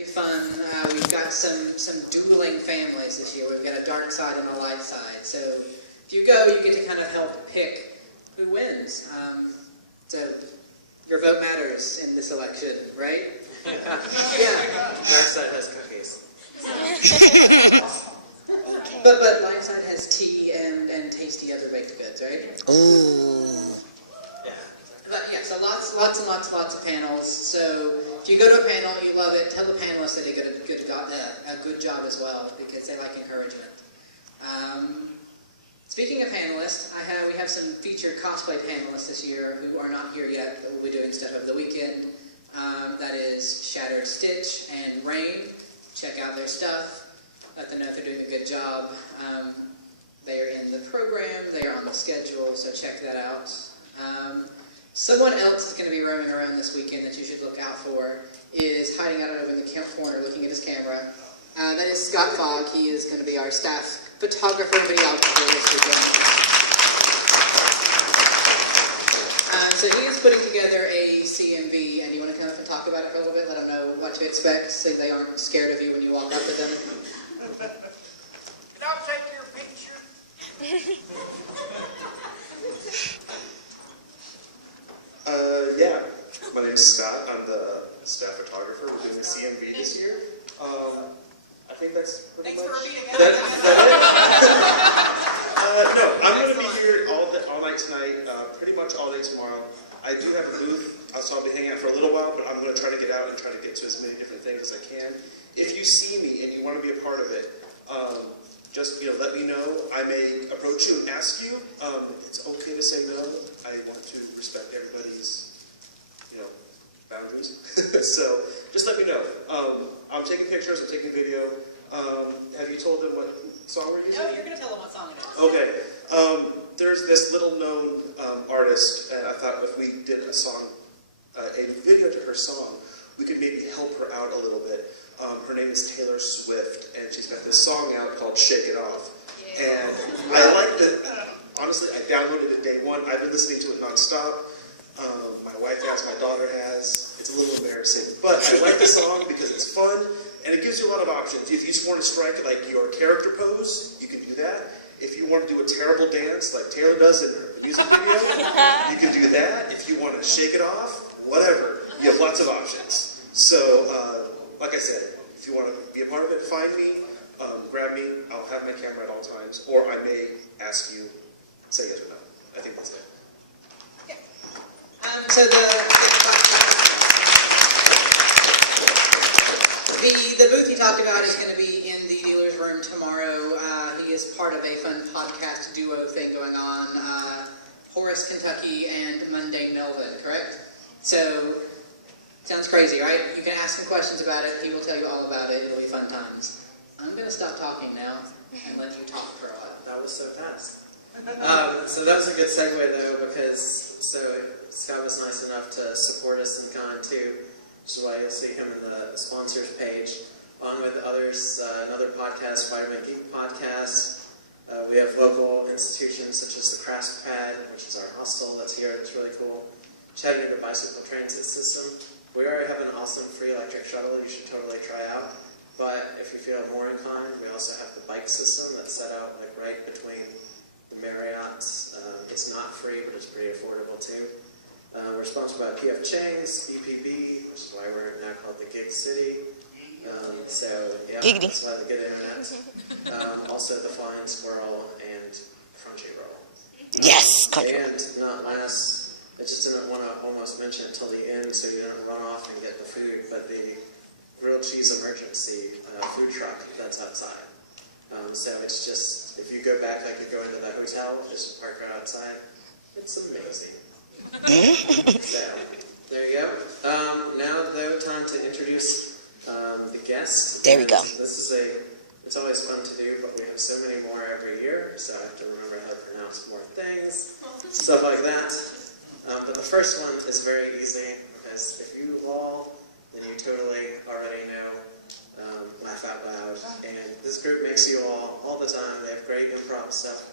Be fun. We've got some dueling families this year. We've got a dark side and a light side. So if you go, you get to kind of help pick who wins. So your vote matters in this election, right? Yeah. Dark side has cookies. But light side has tea and tasty other baked goods, right? Ooh. But yeah, so lots and lots of panels. So if you go to a panel, you love it, tell the panelists that they did a good job as well, because they like encouragement. Speaking of panelists, we have some featured cosplay panelists this year who are not here yet, that we'll be doing stuff over the weekend. That is Shattered Stitch and Rain. Check out their stuff. Let them know if they're doing a good job. They are in the program. They are on the schedule, so check that out. Someone else is going to be roaming around this weekend that you should look out for is hiding out over in the corner looking at his camera. That is Scott Fogg. He is going to be our staff photographer and videographer this weekend. So he is putting together a CMV, and you want to come up and talk about it for a little bit, let them know what to expect so they aren't scared of you when you walk up to them. Can I take your picture? Yeah, my name is Scott. I'm the staff photographer. We're doing the CMV this year. I think that's pretty much. Thanks for repeating that. No, I'm going to be here all night tonight, pretty much all day tomorrow. I do have a booth, so I'll be hanging out for a little while, but I'm going to try to get out and try to get to as many different things as I can. If you see me and you want to be a part of it, just let me know. I may approach you and ask you. It's okay to say no. I want to respect everybody's boundaries. So just let me know. I'm taking pictures. I'm taking video. Have you told them what song we're using? No, you're going to tell them what song it is. Okay. There's this little-known artist, and I thought if we did a video to her song, we could maybe help her out a little bit. Her name is Taylor Swift, and she's got this song out called Shake It Off. Yeah. And I liked it. Honestly, I downloaded it day one. I've been listening to it nonstop. My wife has, my daughter has. It's a little embarrassing. But I like the song because it's fun, and it gives you a lot of options. If you just want to strike like your character pose, you can do that. If you want to do a terrible dance like Taylor does in her music video, you can do that. If you want to shake it off, whatever. You have lots of options. So, like I said, if you want to be a part of it, find me, grab me. I'll have my camera at all times, or I may ask you, say yes or no. I think that's it. So the booth he talked about is going to be in the dealer's room tomorrow. He is part of a fun podcast duo thing going on. Horace Kentucky and Mundane Melvin, correct? So, sounds crazy, right? You can ask him questions about it. He will tell you all about it. It'll be fun times. I'm going to stop talking now and let you talk for a while. That was so fast. So that was a good segue, though, because Scott was nice enough to support us in Con too, which is why you'll see him in the sponsors page, along with others, another podcast, Vitamin Geek Podcast. We have local institutions such as the Crafts Pad, which is our hostel that's here, that's really cool. Chattanooga Bicycle Transit System. We already have an awesome free electric shuttle you should totally try out. But if you feel more inclined, we also have the bike system that's set out like right between the Marriotts. It's not free, but it's pretty affordable too. We're sponsored by PF Chang's, EPB, which is why we're now called the Gig City. So yeah, that's why the good internet. Also the Flying Squirrel and Crunchyroll. Yes, And not last, I just didn't want to almost mention it till the end so you don't run off and get the food, but the grilled cheese emergency food truck that's outside. So it's just, if you go back like you go into the hotel, just park right outside. It's amazing. So, there you go. Now, though, time to introduce the guest. There we go. It's always fun to do, but we have so many more every year, so I have to remember how to pronounce more things, stuff like that. But the first one is very easy, because if you all, then you totally already know Laugh Out Loud. And this group makes you all the time. They have great improv stuff.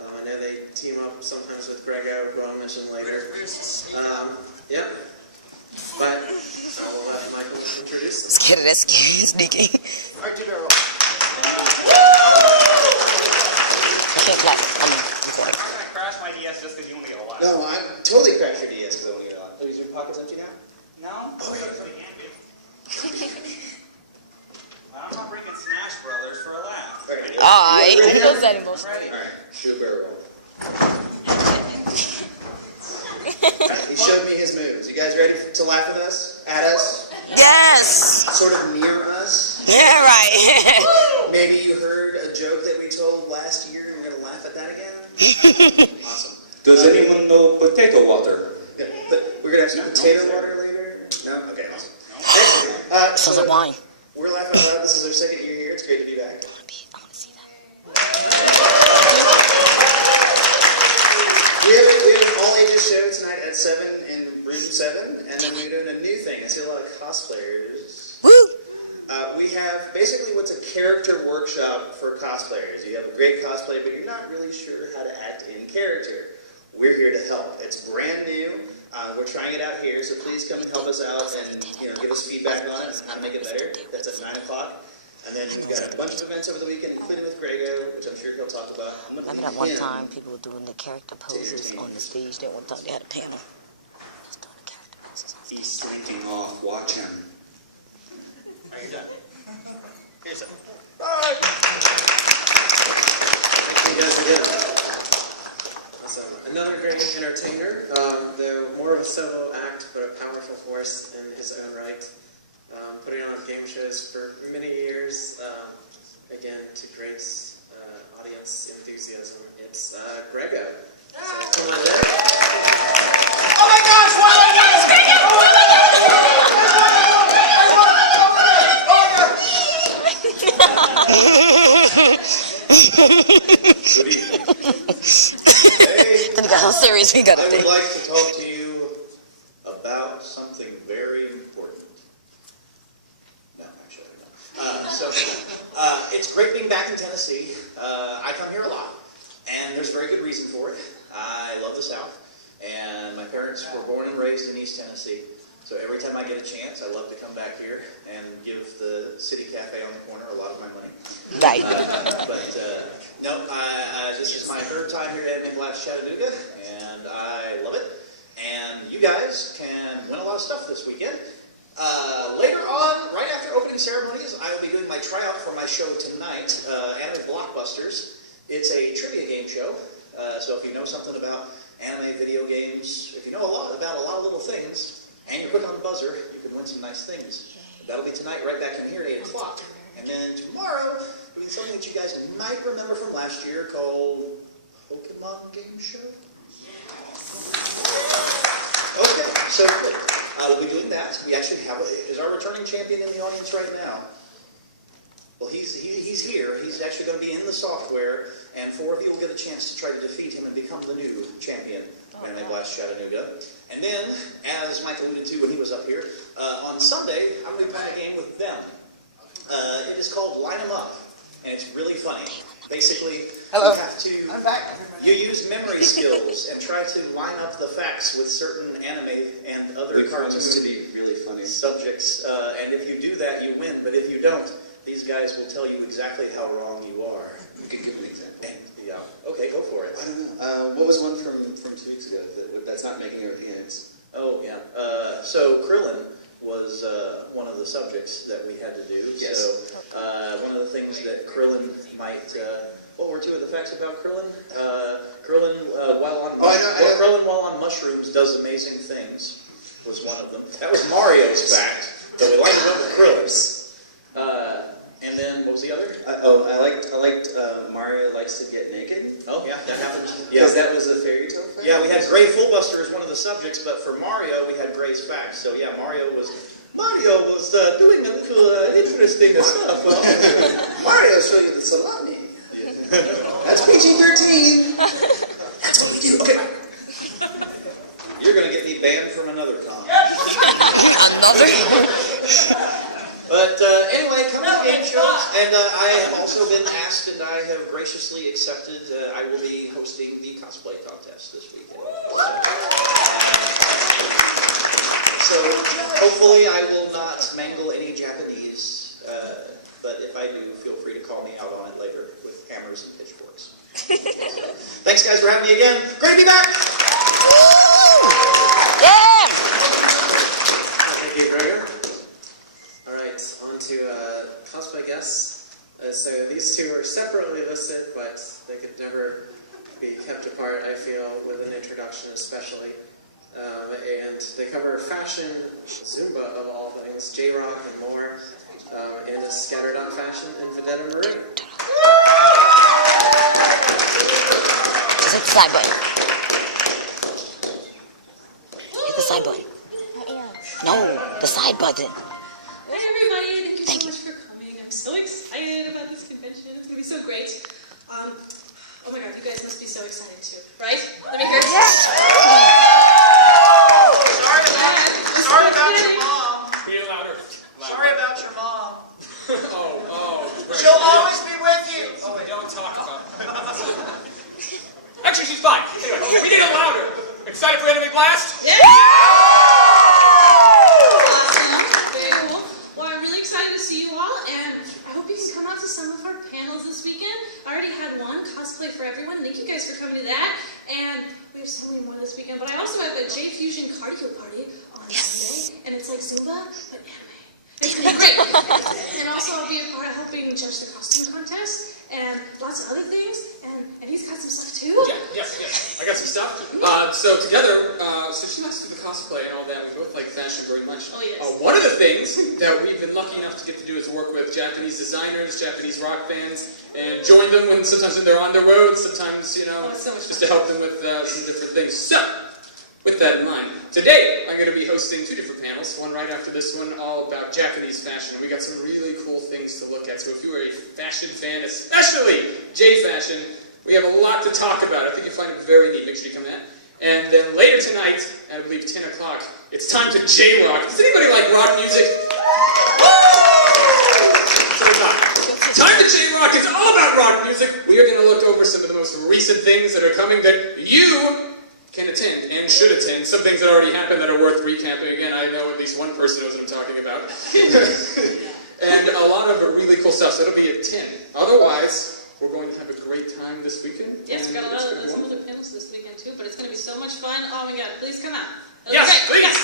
I know they team up sometimes with Grego, who I'll mention later. Yeah. But So we'll have Michael introduce them. Scared of that scary sneaky. All right, two-barrel roll. I can't clap. I'm sorry. I'm not gonna crash my DS just because you want to get a lot. No, I'm totally crash your DS because I want to get a lot. Oh, is your pockets empty now? No? Oh, yeah. They can't be. I'm not breaking Smash Brothers for a laugh. All right. Alright, Ready? those animals. I'm ready. All right, shoot a barrel roll. He showed me his moves. You guys ready to laugh with us? At us? Yes! Sort of near us? Yeah, right. Maybe you heard a joke that we told last year and you're going to laugh at that again? Awesome. Does anyone know potato water? Good. But we're going to have some potato water later? No? Okay, awesome. Next, Sounds like wine. we're laughing out loud. This is our second year here. It's great to be back. I want to see that. We have an all ages show tonight at 7 in room 7, and then we're doing a new thing. I see a lot of cosplayers. Woo! We have basically what's a character workshop for cosplayers. You have a great cosplay, but you're not really sure how to act in character. We're here to help. It's brand new. We're trying it out here, so please come and help us out and give us feedback on it and how to make it better. That's at 9 o'clock. And then we've got a bunch of events over the weekend, including with Grego, which I'm sure he'll talk about. I'm gonna Remember that leave one him. time people were doing the character poses on the stage? That one time they had a panel. They was doing the character poses on stage. He's slinking off. Watch him. Are you done? Here's a... Thank you guys again. Awesome. Another great entertainer, though more of a solo act, but a powerful force in his own right. Putting on game shows for many years, again, to Greg's audience enthusiasm. It's Grego. So come on in. Oh my gosh! Why am I doing this? Good evening. Hey, Then he got so serious, he got I a would thing. like to talk to you about something very important. No, actually, no. It's great being back in Tennessee. I come here a lot, and there's very good reason for it. I love the South, and my parents were born and raised in East Tennessee. So every time I get a chance, I love to come back here and give the City Cafe on the corner a lot of my money. Right. This is my third time here at Chattanooga, and I love it. And you guys can win a lot of stuff this weekend. Later on, right after opening ceremonies, I will be doing my tryout for my show tonight, Anime Blockbusters. It's a trivia game show, so if you know something about anime, video games, if you know about a lot of little things, and you're quick on the buzzer, you can win some nice things. That'll be tonight right back in here at 8 o'clock. And then tomorrow, doing something that you guys might remember from last year called Pokemon Game Show. Okay, so we'll be doing that. We actually have, is our returning champion in the audience right now? Well, he's here. He's actually going to be in the software, and 4 of you will get a chance to try to defeat him and become the new champion of Anime Blast Chattanooga. And then, as Mike alluded to when he was up here, on Sunday, I'm going to be playing a game with them. It is called Line 'em Up, and it's really funny. Basically, you have to, you use memory skills and try to line up the facts with certain anime and other The cartoon cartoons to be really funny. subjects, and if you do that, you win. But if you don't, these guys will tell you exactly how wrong you are. You could give an example. And, yeah, okay, go for it. I don't know. What was one from 2 weeks ago that's not making an appearance? Oh, yeah. So Krillin was one of the subjects that we had to do. Yes. So one of the things that Krillin might... what were 2 of the facts about Krillin? Krillin, Krillin while on mushrooms does amazing things was one of them. That was Mario's fact, but we like to know the Krillin's. And then, what was the other? I liked Mario likes to get naked. Oh, yeah, that happened. Because that was a fairy tale fact? Yeah, we had Gray Fullbuster as one of the subjects, but for Mario, we had Gray's facts. So yeah, Mario was doing a little interesting stuff. Mario showed you the salami. Yeah. That's PG-13. That's what we do. Okay. You're gonna get me banned from another con. Another? But anyway, come to the game shows, and I have also been asked, and I have graciously accepted. I will be hosting the cosplay contest this weekend. So hopefully I will not mangle any Japanese, but if I do, feel free to call me out on it later with hammers and pitchforks. Thanks guys for having me again. Great to be back! Yeah! Thank you, Gregor. All right, on to cosplay guests. So these two are separately listed, but they could never be kept apart, I feel, with an introduction especially. And they cover fashion, Zumba of all things, J-Rock and more, and is scattered on fashion and Vedetta Marie. Just hit the side button. Hit the side button. No, the side button. Hi everybody, thank you so much for coming. I'm so excited about this convention. It's going to be so great. Oh my god, you guys must be so excited too, right? Let me hear it. Sorry about your mom. Be louder. Sorry about your mom. Oh. She'll always be with you. Oh, don't talk about it. Actually, she's fine. Anyway, we need it louder. Excited for Enemy Blast? Yeah! Awesome. Very cool. Well, I'm really excited to see you all, and I hope you can come out to some of our panels this weekend. I already had one, Cosplay for Everyone. Thank you guys for coming to that. And we have so many more this weekend, but I also have a J Fusion cardio party on Sunday, and it's like Zumba, but anime. It's going to be great. And also I'll be a part of helping judge the costume contest, and lots of other things, and he's got some stuff too. Yes. I got some stuff. So together, so she likes to do the cosplay and all that. We both like fashion very much. Oh, yes. One of the things that we've been lucky enough to get to do is work with Japanese designers, Japanese rock bands, and join them when sometimes when they're on their road, sometimes, you know, it's so much just fun. to help them with some different things. So, with that in mind, today I'm going to be hosting two different panels, one right after this one, all about Japanese fashion. And we got some really cool things to look at. So if you are a fashion fan, especially J-Fashion, we have a lot to talk about. I think you'll find it very neat. Make sure you come in. And then later tonight, I believe 10 o'clock, it's time to J-Rock. Does anybody like rock music? So time to J-Rock is all about rock music. We are going to look over some of the most recent things that are coming that you can attend and should attend. Some things that already happened that are worth recapping. Again, I know at least one person knows what I'm talking about. And a lot of really cool stuff. So it'll be at 10. Otherwise, we're going to have a great time this weekend. Yes, we got a lot of some other panels this weekend too, but it's going to be so much fun. Oh my god, please come out. Yes, please.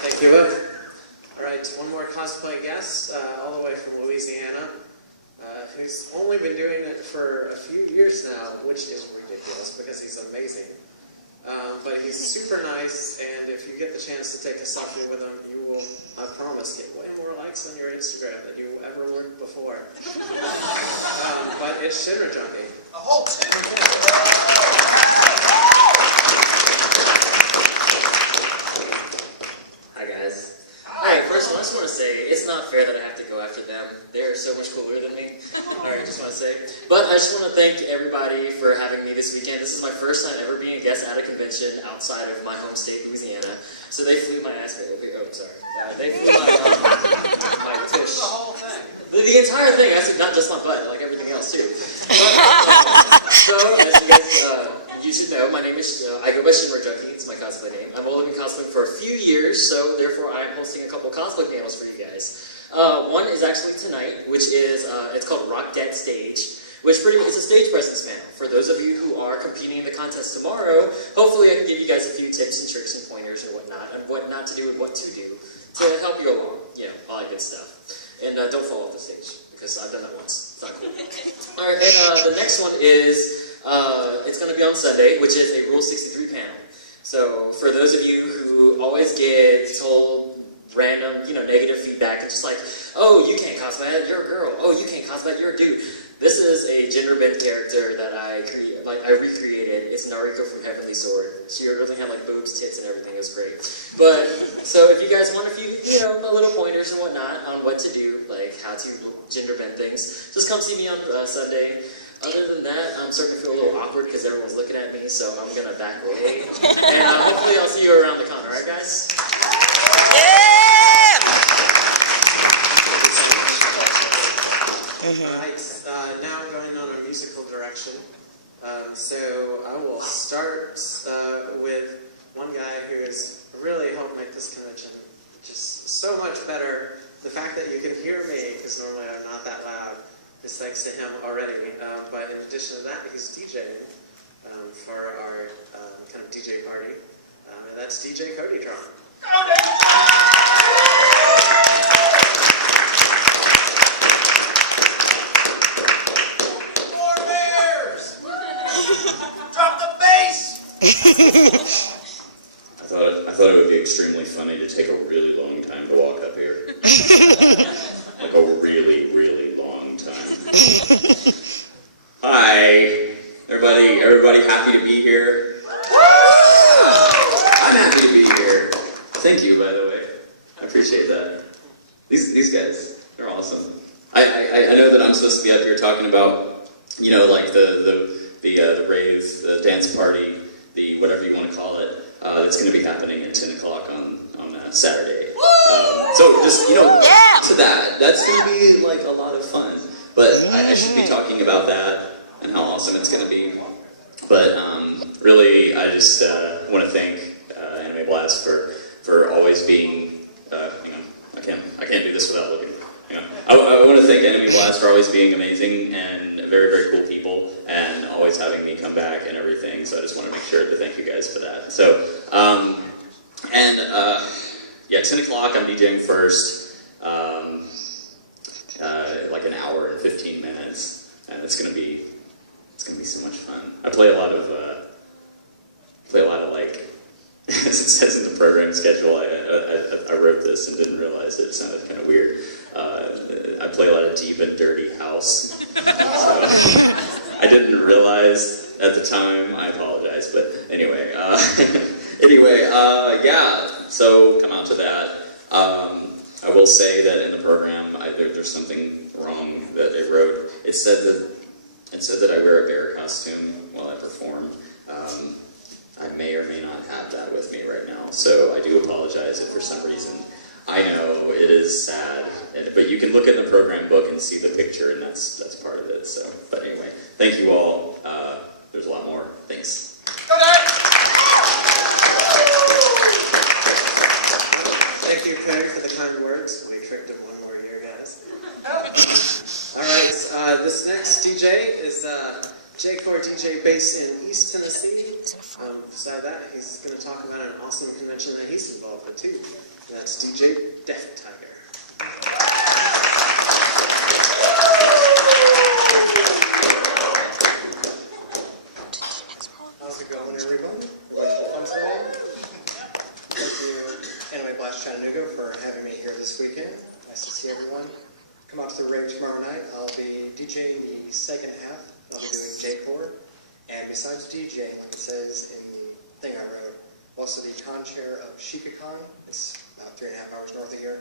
Thank you both. All right, one more cosplay guest, all the way from Louisiana, who's only been doing it for a few years now, which is ridiculous because he's amazing. But he's super nice, and if you get the chance to take a selfie with him, you will, I promise, get way more likes on your Instagram than you ever would before. But it's Shinra Junkie. A whole team. Hi guys. Hey, first of all, I just want to say, it's not fair that I have to go after them. They're so much cooler than me. Alright, just want to say. But I just want to thank everybody for having me this weekend. This is my first time ever being a guest at a convention outside of my home state, Louisiana. So they flew my ass. Oh, sorry. They flew my tush. The whole thing. The entire thing, not just my butt, like everything else too. So, as you guys, you should know, my name is, I go by Shinra Junkie, it's my cosplay name. I've only been cosplaying for a few years, so therefore I'm hosting a couple cosplay panels for you guys. One is actually tonight, which is, it's called Rock Dead Stage, which pretty much is a stage presence panel. For those of you who are competing in the contest tomorrow, hopefully I can give you guys a few tips and tricks and pointers or whatnot, and what not to do and what to do to help you along, you know, all that good stuff. And don't fall off the stage, because I've done that once. It's not cool. Alright, and the next one is, it's going to be on Sunday, which is a Rule 63 panel. So, for those of you who always get told random, you know, negative feedback, it's just like, oh, you can't cosplay that, you're a girl. Oh, you can't cosplay that, you're a dude. This is a gender-bent character that I recreated. It's Nariko from Heavenly Sword. She really had like boobs, tits, and everything. It was great. But so if you guys want a few, you know, little pointers and whatnot on what to do, like how to gender-bend things, just come see me on Sunday. Other than that, I'm starting to feel a little awkward because everyone's looking at me, so I'm gonna back away. And hopefully I'll see you around the con. All right, guys? Alright, now going on a musical direction. So I will start with one guy who has really helped make this convention just so much better. The fact that you can hear me, because normally I'm not that loud, is thanks to him already. But in addition to that, he's DJing for our kind of DJ party. And that's DJ Cody Tron. More bears! Drop the bass! I thought it would be extremely funny to take a really long time to walk up here. Like a really, really long time. Hi, everybody happy to be here? I'm happy to be here. Thank you, by the way. I appreciate that. These guys, they're awesome. I know that I'm supposed to be up here talking about, you know, like the rave, the dance party, the whatever you want to call it. It's going to be happening at 10 o'clock on Saturday. So just, you know, to that. That's going to be like a lot of fun. But I should be talking about that and how awesome it's going to be. But really, I just want to thank Anime Blast for always being, hang on, I can't do this without looking. Hang on. I want to thank Anime Blast for always being amazing and very, very cool people and always having me come back and everything. So I just want to make sure to thank you guys for that. So, yeah, 10 o'clock, I'm DJing first. Like an hour and 15 minutes, and it's gonna be so much fun. I play a lot of like, as it says in the program schedule. I wrote this and didn't realize it sounded kind of weird. I play a lot of deep and dirty house. So I didn't realize at the time. I apologize, but anyway, yeah. So come out to that. I will say that in the program, there's something wrong that I wrote. It said that I wear a bear costume while I perform. I may or may not have that with me right now, so I do apologize if for some reason. I know it is sad, but you can look in the program book and see the picture, and that's part of it. So, but anyway, thank you all. There's a lot more. Thanks. Thank you, Craig, for the kind words. We tricked him one more year, guys. All right, this next DJ is J-Core DJ based in East Tennessee. Beside that, he's going to talk about an awesome convention that he's involved with, too. And that's DJ Death Tiger. How's it going, everyone? Everybody have fun today? Thank you, Anime Blast Chattanooga, for having me here this weekend. Nice to see everyone. Come out to the rave tomorrow night. I'll be DJing the second half. I'll be doing J-Core. And besides DJing, like it says in the thing I wrote, also the con chair of ShikaCon. It's about 3.5 hours north of here.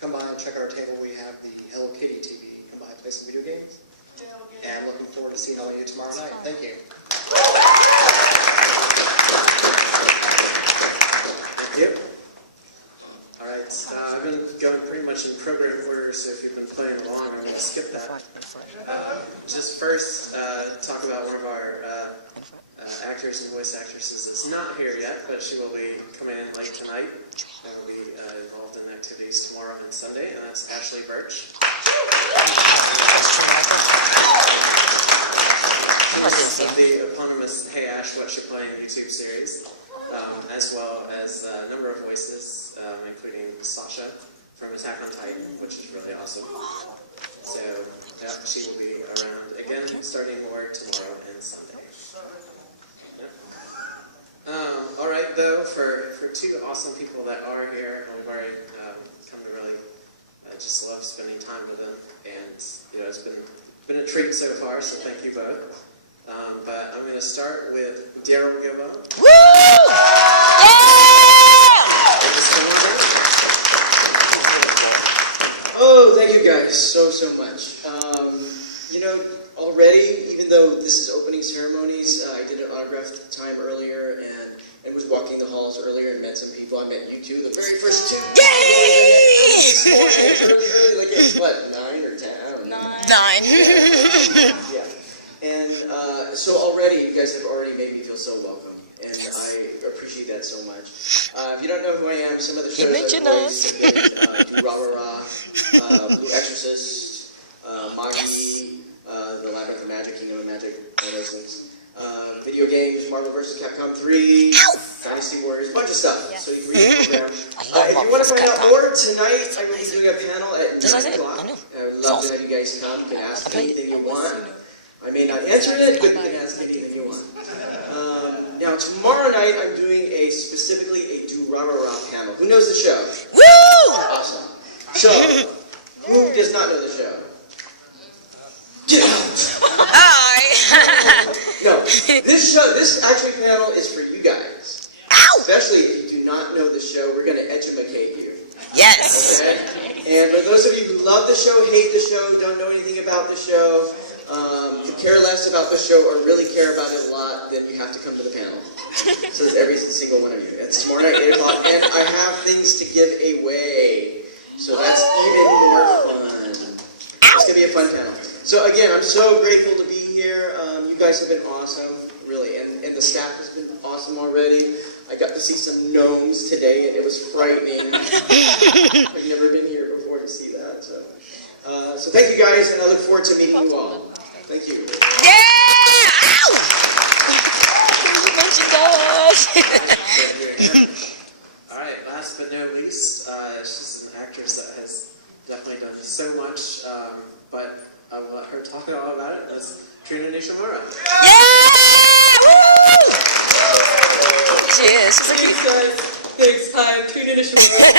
Come by and check out our table. We have the Hello Kitty TV. Come by and play some video games. And looking forward to seeing all of you tomorrow night. Thank you. Thank you. All right, I've been going pretty much in program order, so if you've been playing along, I'm going to skip that. Just first, talk about one of our actors and voice actresses that's not here yet, but she will be coming in late tonight. And will be involved in activities tomorrow and Sunday, and that's Ashley Birch. She's of the eponymous Hey Ash, What You Playing YouTube series, as well as a number of voices, including Sasha from Attack on Titan, which is really awesome. So yeah, she will be around again starting more tomorrow and Sunday. All right, though, for two awesome people that are here, we've already come to really just love spending time with them, and you know it's been a treat so far. So thank you both. But I'm going to start with Daryl Gilbo. Woo! Yeah! Oh, thank you guys so much. You know, already, even though this is opening ceremonies, I did an autograph time earlier and was walking the halls earlier and met some people. I met you two, the very first two. Yay! Early, like, what, 9 or 10? I don't know. 9. Yeah. And So already, you guys have already made me feel so welcome, and I appreciate that so much. If you don't know who I am, some of the shows I've voiced have been Do Rah Rah Rah, Blue Exorcist, Magi, The Labyrinth of Magic, Kingdom of Magic, all those things. Video games, Marvel vs. Capcom 3, Dynasty Warriors, a bunch of stuff. So you can read the program. If you want to find out more, tonight I will be doing a panel at 9 o'clock. I would love to have you guys come. You can ask anything you want. I may not answer it, but you can ask anything you want. Now, tomorrow night, I'm doing specifically a Do Rah Rah Rah panel. Who knows the show? Woo! Awesome. So, who does not know the show? Get out! No, this actually panel is for you guys. Ow! Especially if you do not know the show, we're going to edumacate you. Yes. Okay? And for those of you who love the show, hate the show, don't know anything about the show, care less about the show, or really care about it a lot, then you have to come to the panel. So it's every single one of you. It's tomorrow night, 8 o'clock, and I have things to give away. So that's even more fun. It's going to be a fun panel. So again, I'm so grateful to be here. You guys have been awesome, really, and the staff has been awesome already. I got to see some gnomes today, and it was frightening. I've never been here before to see that. So thank you guys, and I look forward to meeting you all. Thank you. Yeah! Ow! All right, last but no least, she's an actress that has definitely done so much, but I will let her talk all about it. That's Trina Nishimura. Yeah! Woo! Cheers. Thanks, guys. Thanks. Hi, I'm Trina Nishimura.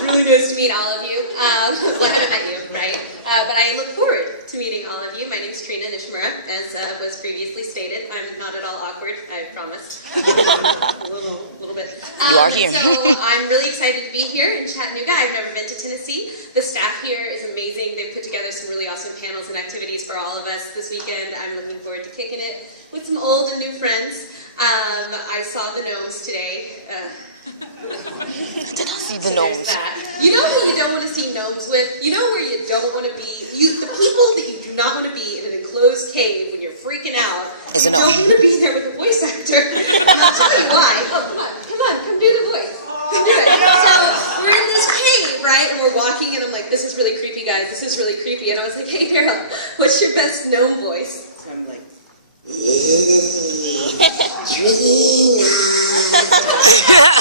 Really nice to meet all of you. Well, I haven't met you, right? But I look forward to meeting all of you. My name is Trina Nishimura, as was previously stated. I'm not at all awkward, I promise. a little bit. You are here. So I'm really excited to be here in Chattanooga. I've never been to Tennessee. The staff here is amazing. They've put together some really awesome panels and activities for all of us this weekend. I'm looking forward to kicking it with some old and new friends. I saw the gnomes today. Did I see the gnomes? You know who you don't want to see gnomes with? You know where you don't want to be? The people that you do not want to be in an enclosed cave when you're freaking out. You don't want to be there with a voice actor. And I'll tell you why. Oh, come do the voice. Come do it. So we're in this cave, right? And we're walking, and I'm like, this is really creepy, guys. This is really creepy. And I was like, hey, Daryl, what's your best gnome voice? So I'm like, Trina,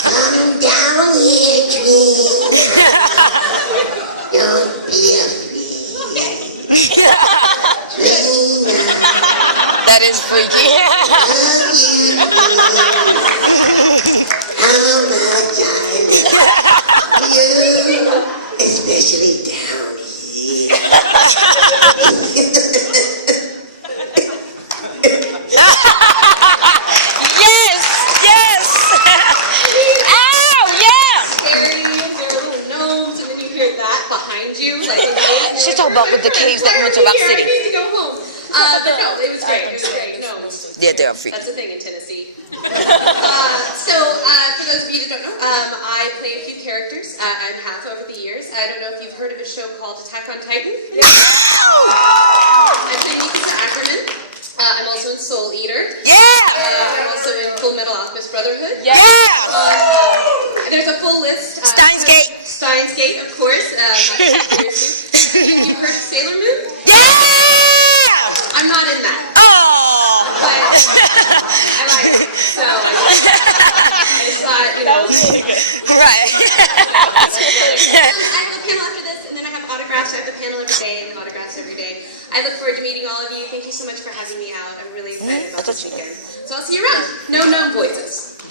come down here, Trina. Don't be afraid. Trina. That is freaky. How much I love you, especially down here. Yes! Ow, yeah! Scary, there are little gnomes, and then you hear that behind you. She's talking about with the caves that we went to Rock City. I need to go home. But no, it was great. It was great. Gnomes. Yeah, they are freaky. That's a thing in Tennessee. For those of you that don't know, I play a few characters and have over the years. I don't know if you've heard of a show called Attack on Titan. I'm playing Mika Ackerman. I'm also in Soul Eater. Yeah! I'm also in Full Metal Alchemist Brotherhood. Yeah! There's a full list. Steins Gate, of course. You've heard of Sailor Moon? Yeah! I'm not in that. Oh! But I like it. So I just thought, you know. Right. I have a panel after this, and then I have autographs. I have the panel every day, and then autographs every day. I look forward to meeting all of you. Thank you so much for having me out. I'm really excited about this weekend. So I'll see you around. No gnome voices.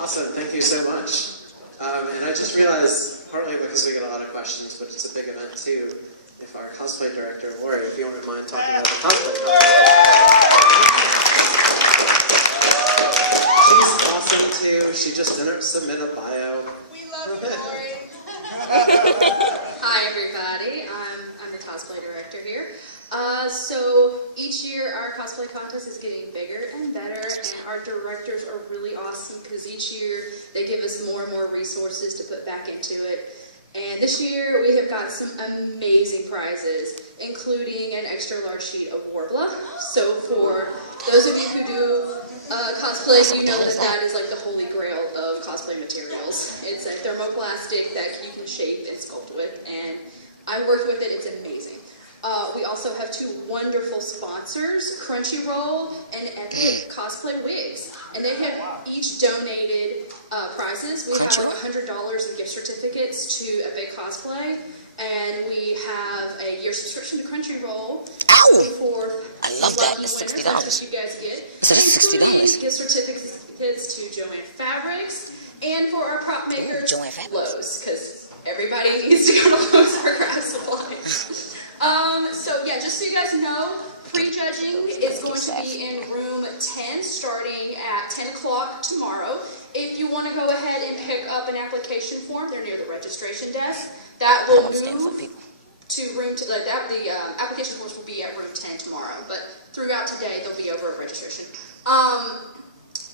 Awesome, thank you so much. And I just realized, partly because we get a lot of questions, but it's a big event too, if our cosplay director, Lori, if you wouldn't mind talking about the cosplay contest. She's awesome too. She just didn't submit a bio. We love you, Lori. Hi, everybody. I'm the cosplay director here. So each year our cosplay contest is getting bigger and better, and our directors are really awesome because each year they give us more and more resources to put back into it. And this year we have got some amazing prizes, including an extra large sheet of Warbler. So for those of you who do cosplay, you know that that is like the holy grail of cosplay materials. It's a thermoplastic that you can shape and sculpt with, and I work with it, it's amazing. We also have two wonderful sponsors, Crunchyroll and Epic Cosplay Wigs, and they have each donated prizes. We have like $100 in gift certificates to Epic Cosplay, and we have a year subscription to Crunchyroll for I love that. lucky It's winners. $60. That's what you guys get. So that's $60. Including gift certificates to Joanne Fabrics, and for our prop makers, Lowe's, because everybody needs to go to Lowe's for craft supplies. So yeah, just so you guys know, pre-judging is going to be in room 10 starting at 10 o'clock tomorrow. If you want to go ahead and pick up an application form, they're near the registration desk. That will move to room, the application forms will be at room 10 tomorrow, but throughout today they'll be over at registration.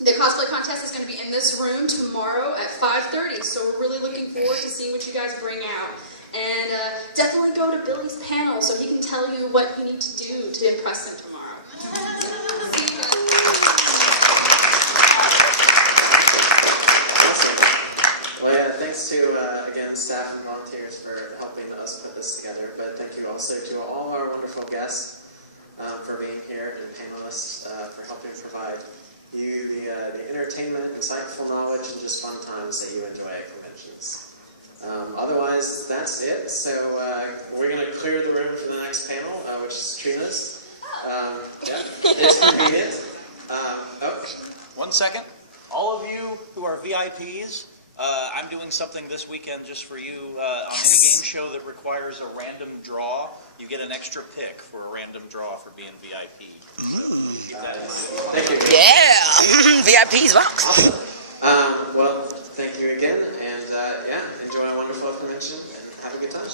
The cosplay contest is going to be in this room tomorrow at 5:30, so we're really looking forward to seeing what you guys bring out. And definitely go to Billy's panel so he can tell you what you need to do to impress him tomorrow. See you guys. Awesome. Well, yeah, thanks to, again, staff and volunteers for helping us put this together. But thank you also to all our wonderful guests for being here and panelists for helping provide you the entertainment, insightful knowledge, and just fun times that you enjoy at conventions. Otherwise, that's it. So we're going to clear the room for the next panel, which is Trina's. Yeah, it's convenient. 1 second. All of you who are VIPs, I'm doing something this weekend just for you. On any game show that requires a random draw, you get an extra pick for a random draw for being VIP. So keep that in mind. Thank you. Yeah, VIPs box. Awesome. Well, thank you again, and yeah, enjoy a wonderful convention and have a good time.